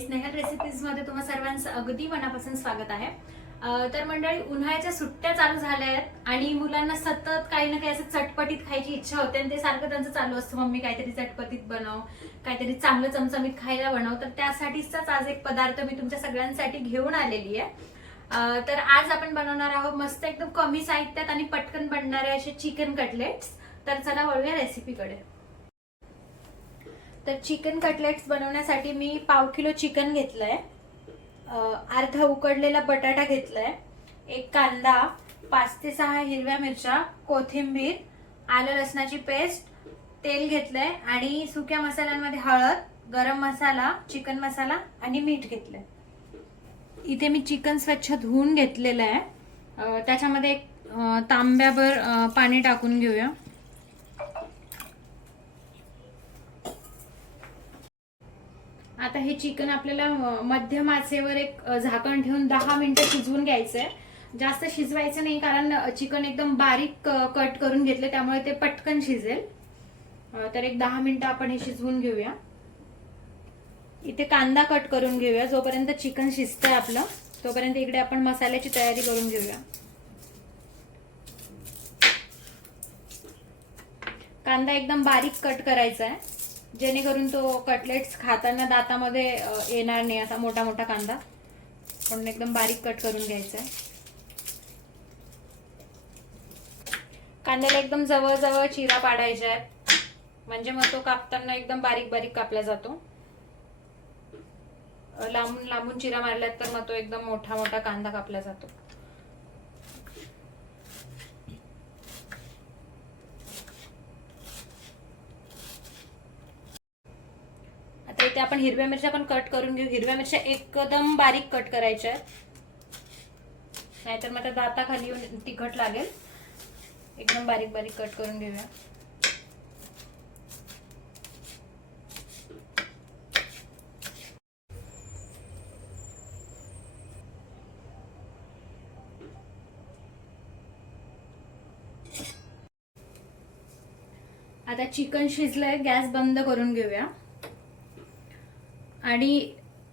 सर्वांचं अगदी मनापासून स्वागत आहे. तर मंडळी उन्हाळ्याच्या सुट्ट्या चालू झाल्या आहेत आणि मुलांना सतत काही ना काही असं चटपटीत खायची इच्छा होते आणि ते सारखं त्यांचं चालू असतं मम्मी काहीतरी चटपटीत बनव काहीतरी चांगलं चमचमीत खायला बनव. तर त्यासाठीचाच आज एक पदार्थ मी तुमच्या सगळ्यांसाठी घेऊन आलेली आहे. तर आज आपण बनवणार आहोत मस्त एकदम कमी साहित्यात आणि पटकन बनणारे असे चिकन कटलेट्स. तर चला वळूया रेसिपीकडे तर चिकन कटलेट्स बनवण्यासाठी मी पाव किलो चिकन घेतलं आहे अर्धा उकडलेला बटाटा घेतलाय. एक कांदा पाच ते सहा हिरव्या मिरच्या कोथिंबीर आलं लसणाची पेस्ट तेल घेतलंय आणि सुक्या मसाल्यांमध्ये हळद गरम मसाला चिकन मसाला आणि मीठ घेतलंय. इथे मी चिकन स्वच्छ धुवून घेतलेलं आहे. त्याच्यामध्ये एक तांब्याभर पाणी टाकून घेऊया. आता हे चिकन आपल्याला अं, मध्यम आचेवर एक झाकण ठेवून दहा मिनिटं शिजवून घ्यायचंय. जास्त शिजवायचं नाही कारण चिकन एकदम बारीक कट करून घेतलं त्यामुळे ते पटकन शिजेल. तर एक दहा मिनिटं आपण हे शिजवून घेऊया. इथे कांदा कट करून घेऊया जोपर्यंत चिकन शिजतंय आपलं तोपर्यंत इकडे आपण मसाल्याची तयारी करून घेऊया. कांदा एकदम बारीक कट करायचा आहे जेणेकरून तो कटलेट्स खाताना दातामध्ये येणार नाही असा मोठा मोठा कांदा. पण एकदम बारीक कट करून घ्यायचा आहे. कांद्याला एकदम जवळ जवळ चिरा पाडायचा आहे म्हणजे मग तो कापताना एकदम बारीक बारीक कापला जातो. लांबून लांबून चिरा मारल्यात तर मग तो एकदम मोठा मोठा कांदा कापला जातो. आता आपण हिरव्या मिरच्या पण कट करून घेऊ. हिरव्या मिरच्या एकदम बारीक कट करायच्या नाहीतर मग त्या दाताखाली येऊन तिखट लागेल. एकदम बारीक बारीक कट करून घेऊया. आता चिकन शिजलंय. गॅस बंद करून घेऊया. आणि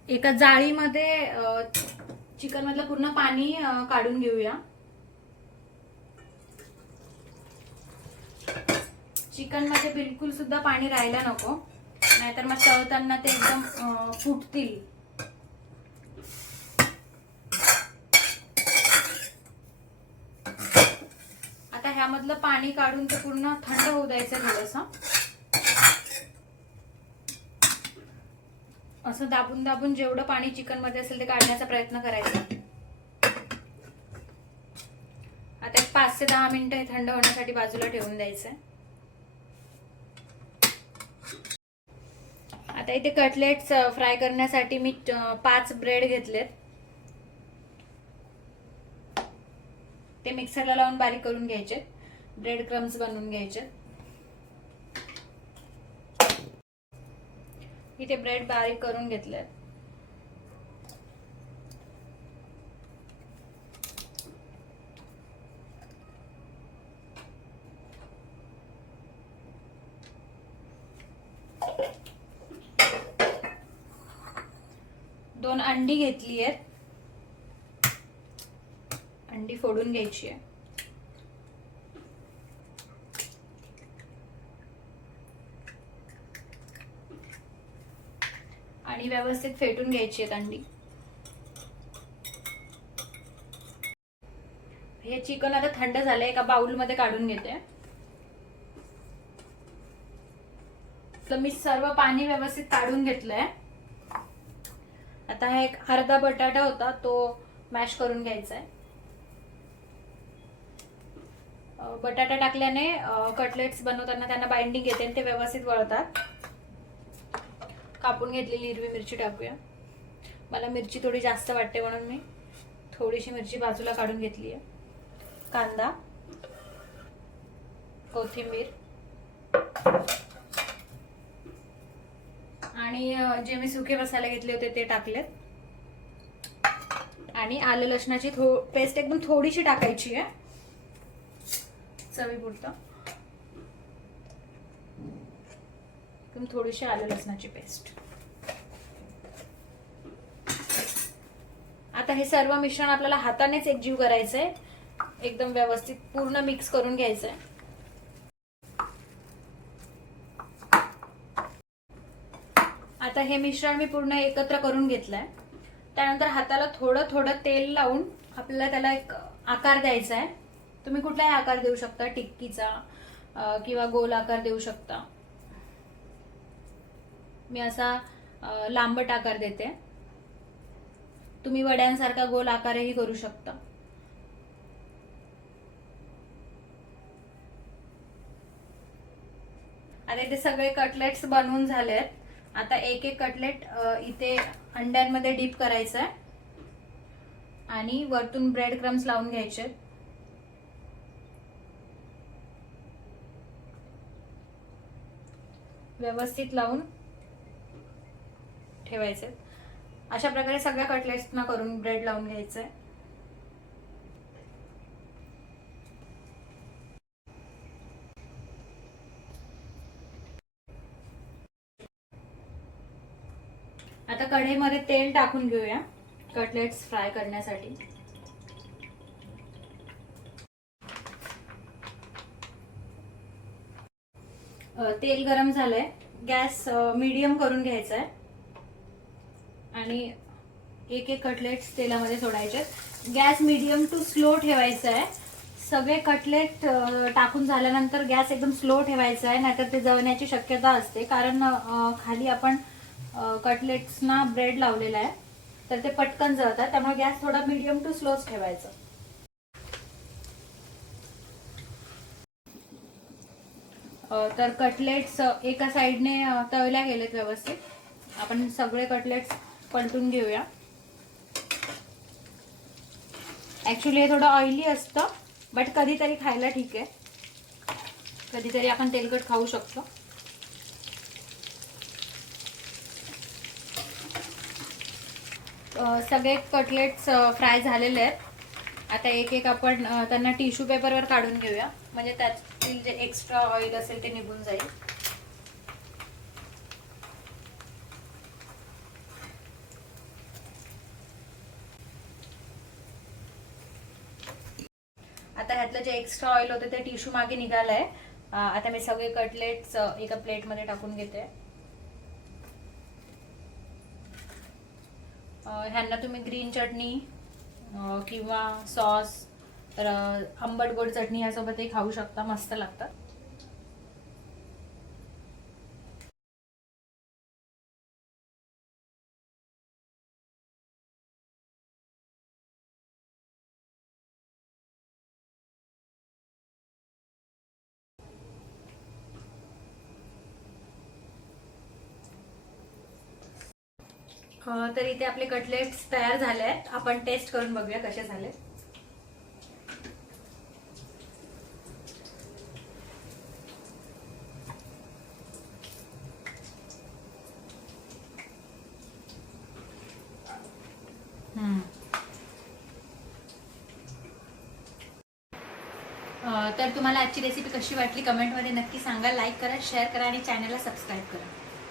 एका जाळीमध्ये चिकन मधलं पूर्ण पाणी काढून घेऊया. चिकनमध्ये बिलकुल सुद्धा पाणी राहायला नको. नाहीतर मग तळताना ते एकदम फुटतील. आता ह्यामधलं पाणी काढून ते पूर्ण थंड होऊ द्यायचं थोडंसं. असं दाबून दाबून जेवढं पाणी चिकनमध्ये असेल ते काढण्याचा प्रयत्न करायचा. आता एक पाच ते दहा मिनिटं हे थंड होण्यासाठी बाजूला ठेवून द्यायचंय. आता इथे कटलेट्स फ्राय करण्यासाठी मी पाच ब्रेड घेतलेत. ते मिक्सरला लावून बारीक करून घ्यायचे. ब्रेड क्रम्स बनवून घ्यायचे. इथे ब्रेड बारीक करून घेतलेत दोन अंडी घेतली आहेत अंडी फोडून घ्यायची आहे आणि व्यवस्थित फेटून घ्यायची आहेत अंडी हे चिकन आता थंड झालंय एका बाउलमध्ये काढून घेते. तर मी सर्व पाणी व्यवस्थित काढून घेतलंय. आता हा एक अर्धा बटाटा होता तो मॅश करून घ्यायचा आहे बटाटा टाकल्याने कटलेट्स बनवताना त्यांना बाइंडिंग येते आणि ते व्यवस्थित वळतात. कापून घेतलेली हिरवी मिरची टाकूया. मला मिरची थोडी जास्त वाटते म्हणून मी थोडीशी मिरची बाजूला काढून घेतली आहे. कांदा कोथिंबीर आणि जे मी सुके मसाले घेतले होते ते टाकलेत. आणि आलं लसणाची थो पेस्ट एकदम थोडीशी टाकायची आहे. चवीपुरतं. एकदम थोडीशी आलं लसणाची पेस्ट आता हे सर्व मिश्रण आपल्याला हातानेच एकजीव करायचंय. एकदम व्यवस्थित पूर्ण मिक्स करून घ्यायचंय. आता हे मिश्रण मी पूर्ण एकत्र करून घेतलंय. त्यानंतर हाताला थोडं थोडं तेल लावून आपल्याला त्याला एक आकार द्यायचा आहे तुम्ही कुठलाही आकार देऊ शकता टिक्कीचा किंवा गोल आकार देऊ शकता. मी असा लांबट आकार देते. तुम्ही वड्यांसारखा गोल आकारही करू शकता. आता इथे सगळे कटलेट्स बनवून झालेत. आता एक एक कटलेट इथे अंड्यांमध्ये डीप करायचं आहे. आणि वरतून ब्रेड क्रम्स लावून घ्यायचे व्यवस्थित लावून ठेवायचे. अशा प्रकारे सगळ्या कटलेट्सना करून ब्रेड लावून घ्यायचंय आता कढईमध्ये तेल टाकून घेऊया कटलेट्स फ्राय करण्यासाठी. तेल गरम झालंय. गॅस मीडियम करून घ्यायचा आहे आणि एक एक कटलेट्स तेलामध्ये सोडायचे. गॅस मीडियम टू स्लो ठेवायचा आहे. सगळे कटलेट टाकून झाल्यानंतर गॅस एकदम स्लो ठेवायचा आहे नाहीतर ते जळण्याची शक्यता असते. कारण खाली आपण कटलेट्सना ब्रेड लावलेला आहे. तर ते पटकन जळतात. त्यामुळे गॅस थोडा मीडियम टू स्लोच ठेवायचा. तर कटलेट्स एका साईडने तळल्या गेलेत व्यवस्थित. आपण सगळे कटलेट्स पलटून घेऊया. ॲक्च्युली हे थोडं ऑइली असतं बट कधीतरी खायला ठीक आहे. कधीतरी आपण तेलकट खाऊ शकतो. सगळे कटलेट्स फ्राय झालेले आहेत. आता एक एक आपण त्यांना टिश्यू पेपरवर काढून घेऊया. म्हणजे त्यातील जे एक्स्ट्रा ऑइल असेल ते निघून जाईल. आता ह्यातलं जे एक्स्ट्रा ऑइल होते ते टिश्यू मागे निघालंय. आता मी सगळे कटलेट्स एका प्लेटमध्ये टाकून घेते. ह्यांना तुम्ही ग्रीन चटणी किंवा सॉस तर आंबट गोड चटणी ह्यासोबतही खाऊ शकता. मस्त लागतात. तर इथे आपले कटलेट्स तयार झाले आहेत आपण टेस्ट करून बघूया कसे झाले हम्म. तर तुम्हाला आजची रेसिपी कशी वाटली कमेंटमध्ये नक्की सांगा. लाईक करा शेअर करा आणि चॅनलला सबस्क्राईब करा.